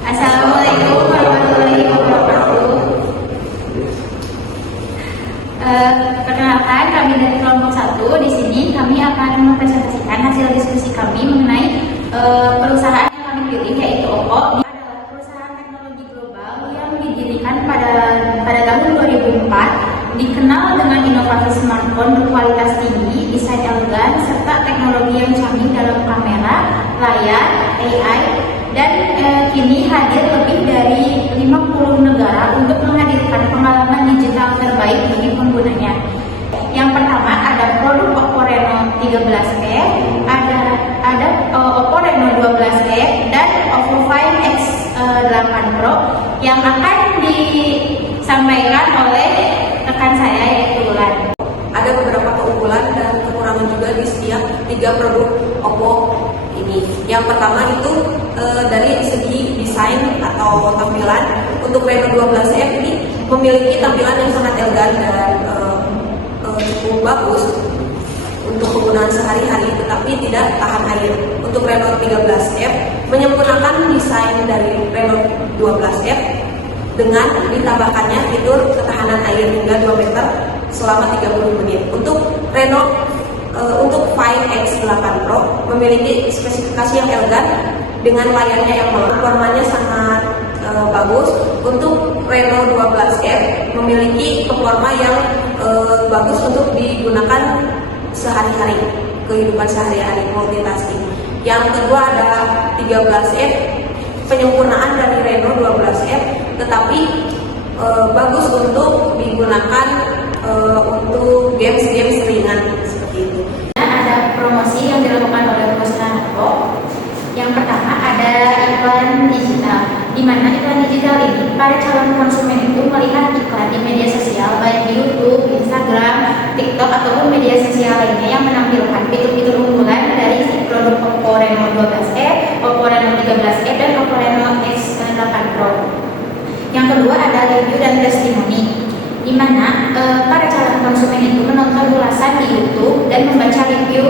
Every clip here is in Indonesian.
Assalamualaikum warahmatullahi wabarakatuh. Perkenalkan, kami dari kelompok 1. Di sini kami akan mempresentasikan hasil diskusi kami mengenai perusahaan yang kami pilih, yaitu Oppo. Ini adalah perusahaan teknologi global yang didirikan pada tahun 2004, dikenal dengan inovasi smartphone berkualitas tinggi, desain elegan, serta teknologi yang canggih dalam kamera, layar, AI, dan kini hadir lebih dari 50 negara untuk menghadirkan pengalaman digital terbaik bagi penggunanya. Yang pertama ada produk Oppo Reno 13e, ada Oppo Reno 12e, dan Oppo Find X8 Pro yang akan disampaikan oleh rekan saya yaitu Bulan. Ada beberapa keunggulan dan kekurangan juga di setiap 3 produk Oppo ini. Yang pertama itu dari segi desain atau tampilan. Untuk Reno 12F ini memiliki tampilan yang sangat elegan dan cukup bagus untuk penggunaan sehari-hari, tetapi tidak tahan air. Untuk Reno 13F menyempurnakan desain dari Reno 12F dengan ditambahkannya fitur ketahanan air hingga 2 meter selama 30 menit. Untuk untuk Find X8 Pro memiliki spesifikasi yang elegan dengan layarnya yang performanya sangat bagus. Untuk Reno 12F memiliki performa yang bagus untuk digunakan sehari-hari, kehidupan sehari-hari, multitasking. Yang kedua ada 13F, penyempurnaan dari Reno 12F, tetapi bagus untuk digunakan untuk games ringan seperti itu. Ada promosi yang dilakukan oleh perusahaan Oppo. Yang pertama ada iklan digital, di mana iklan digital ini para calon konsumen itu melihat iklan di media sosial, baik di YouTube, Instagram, TikTok, ataupun media sosial lainnya yang menampilkan fitur-fitur unggulan dari produk Oppo Reno 12e, Oppo Reno 13e, dan Oppo Reno X8 Pro. Yang kedua ada review dan testimoni, di mana para calon konsumen itu menonton ulasan di YouTube dan membaca review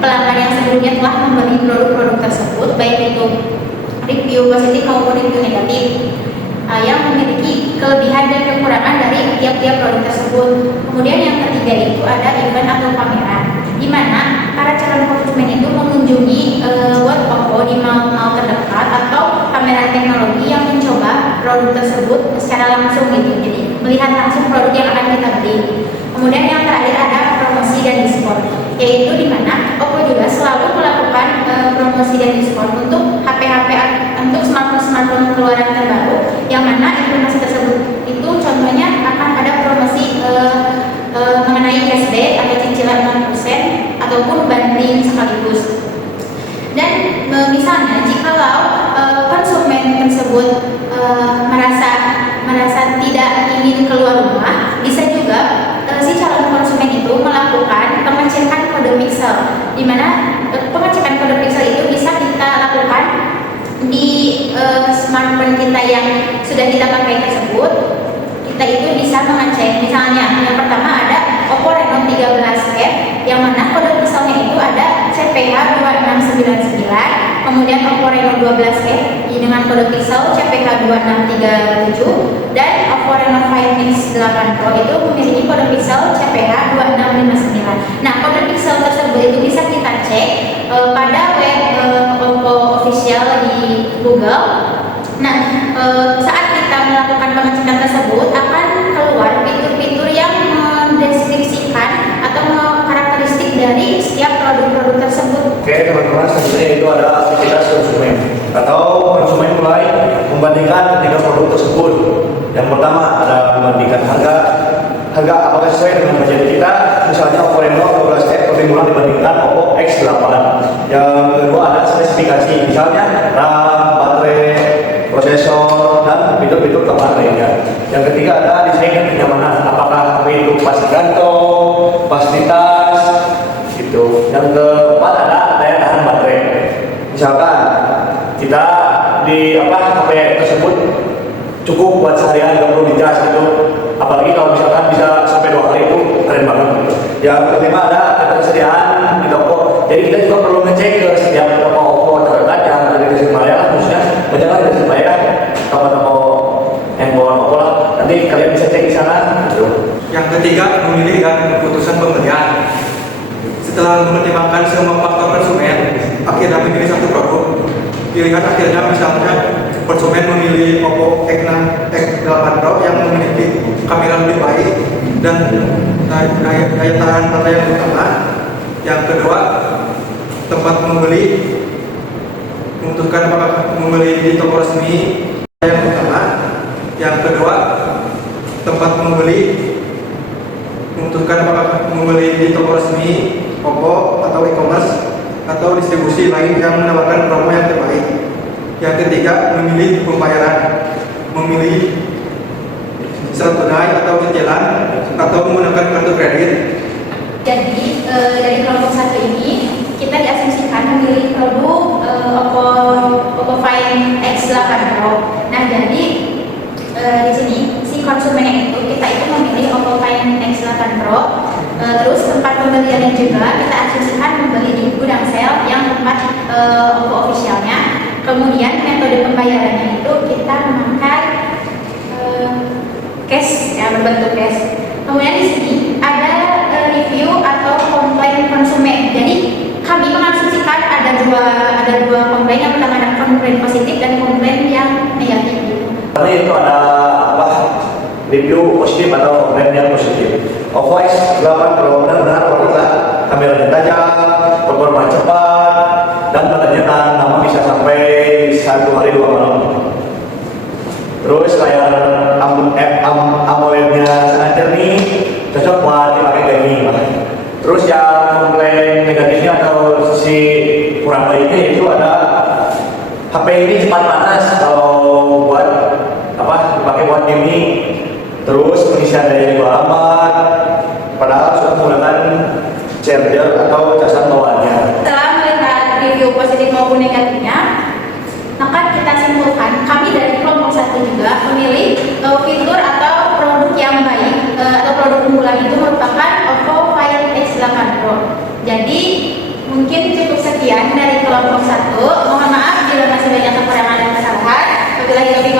pelanggan yang sebelumnya telah membeli produk-produk tersebut, baik itu review positif maupun review negatif, yang memiliki kelebihan dan kekurangan dari tiap-tiap produk tersebut. Kemudian yang ketiga itu ada event atau pameran, di mana para calon konsumen itu mengunjungi web Oppo di mall-mall terdekat atau pameran teknologi yang mencoba produk tersebut secara langsung gitu, jadi melihat langsung produk yang akan kita beli. Kemudian yang terakhir ada promosi dan diskon, yaitu di mana Oppo juga selalu melakukan promosi dan diskon untuk HP-HP, untuk smartphone keluaran terbaru, yang mana informasi tersebut itu contohnya akan ada promosi mengenai cashback atau cicilan 0% ataupun bundling sekaligus. Dan misalnya jikalau konsumen tersebut merasa tidak ingin keluar rumah, bisa juga si calon konsumen itu melakukan pengecekan kode pixel, di mana pengecekan kode pixel itu bisa kita lakukan di smartphone kita yang sudah kita pakai tersebut. Kita itu bisa mengecek, misalnya yang pertama ada Oppo Reno 13F, yang mana kode pixelnya itu ada CPH 2699, kemudian Oppo Reno 12F dengan kode pixel CPH 2637, dan Oppo Reno Find X8 Pro itu memiliki kode pixel CPH 2659. Nah, kode pixel tersebut itu bisa kita cek pada web Oppo official di Google. Nah, saat kita melakukan pengecekan tersebut akan keluar fitur-fitur yang mendeskripsikan atau karakteristik dari setiap produk-produk tersebut. Oke teman-teman, selanjutnya itu ada aktivitas konsumen atau konsumen mulai membandingkan ketiga produk tersebut. Yang pertama ada membandingkan harga apakah sesuai dengan budget kita. Misalnya Oppo Reno 12F lebih murah dibandingkan Oppo X8. Yang kedua ada spesifikasi, misalnya RAM, baterai, prosesor, dan fitur-fitur tambahan lainnya. Yang ketiga ada desain dan kenyamanan, apakah HP itu pas digantung, pas di tas, gitu. Yang keempat ada daya tahan baterai. Misalkan kita di HP tersebut cukup buat seharian, nggak perlu dicas gitu. Apalagi kalau misalkan bisa sampai 2 hari, itu keren banget. Yang kelima ada ketersediaan di toko. Jadi kita juga perlu ngecek ke setiap toko Oppo terdekat yang ada di Tasikmalaya, khususnya akhirnya memilih satu produk. Pilihan akhirnya misalnya konsumen memilih Oppo X8 Pro yang memiliki kamera lebih baik dan daya tahan baterai yang utama. Yang kedua, tempat membeli memutuskan apakah membeli di toko resmi yang utama. Yang kedua, tempat membeli memutuskan apakah membeli di toko resmi Oppo atau e-commerce atau distribusi lain yang menawarkan promo yang terbaik. Yang ketiga, memilih pembayaran, memilih secara tunai atau cicilan atau menggunakan kartu kredit. Jadi dari kelompok satu ini kita diasumsikan memilih produk Oppo Find X8 Pro. Nah, jadi di sini si konsumen kita itu memilih Oppo Find X8 Pro. Terus tempat pembeliannya juga kita asumsikan membeli di gudang sale yang tempat Oppo officialnya. Kemudian metode pembayarannya itu kita memakai cash, ya, berbentuk cash. Kemudian di sini ada review atau komplain konsumen. Jadi kami mengasumsikan ada dua komplain. Yang pertama ada komplain positif dan komplain yang negatif. Karena itu ada apa? Review positif atau komplain yang positif. Oppo X8 Pro benar-benar kualitas kameranya tajam, performa cepat, dan baterainya tahan lama bisa sampai 1 hari 2 malam. Terus layar AMOLED-nya sangat jernih, cocok buat dipakai gaming. Terus yang komplain negatifnya atau si kurang baiknya itu ada HP ini cepat panas kalau buat apa dipakai buat gaming. Terus pengisian daya juga lambat, padahal sudah menggunakan charger atau casan bawaannya. Setelah melihat review positif maupun negatifnya, maka kita simpulkan kami dari kelompok satu juga memilih fitur atau produk yang baik atau produk unggulan itu merupakan Oppo Find X8 Pro. Jadi mungkin cukup sekian dari kelompok satu. Mohon maaf bila masih banyak kekurangan dan kesalahan. Wabillahi taufiq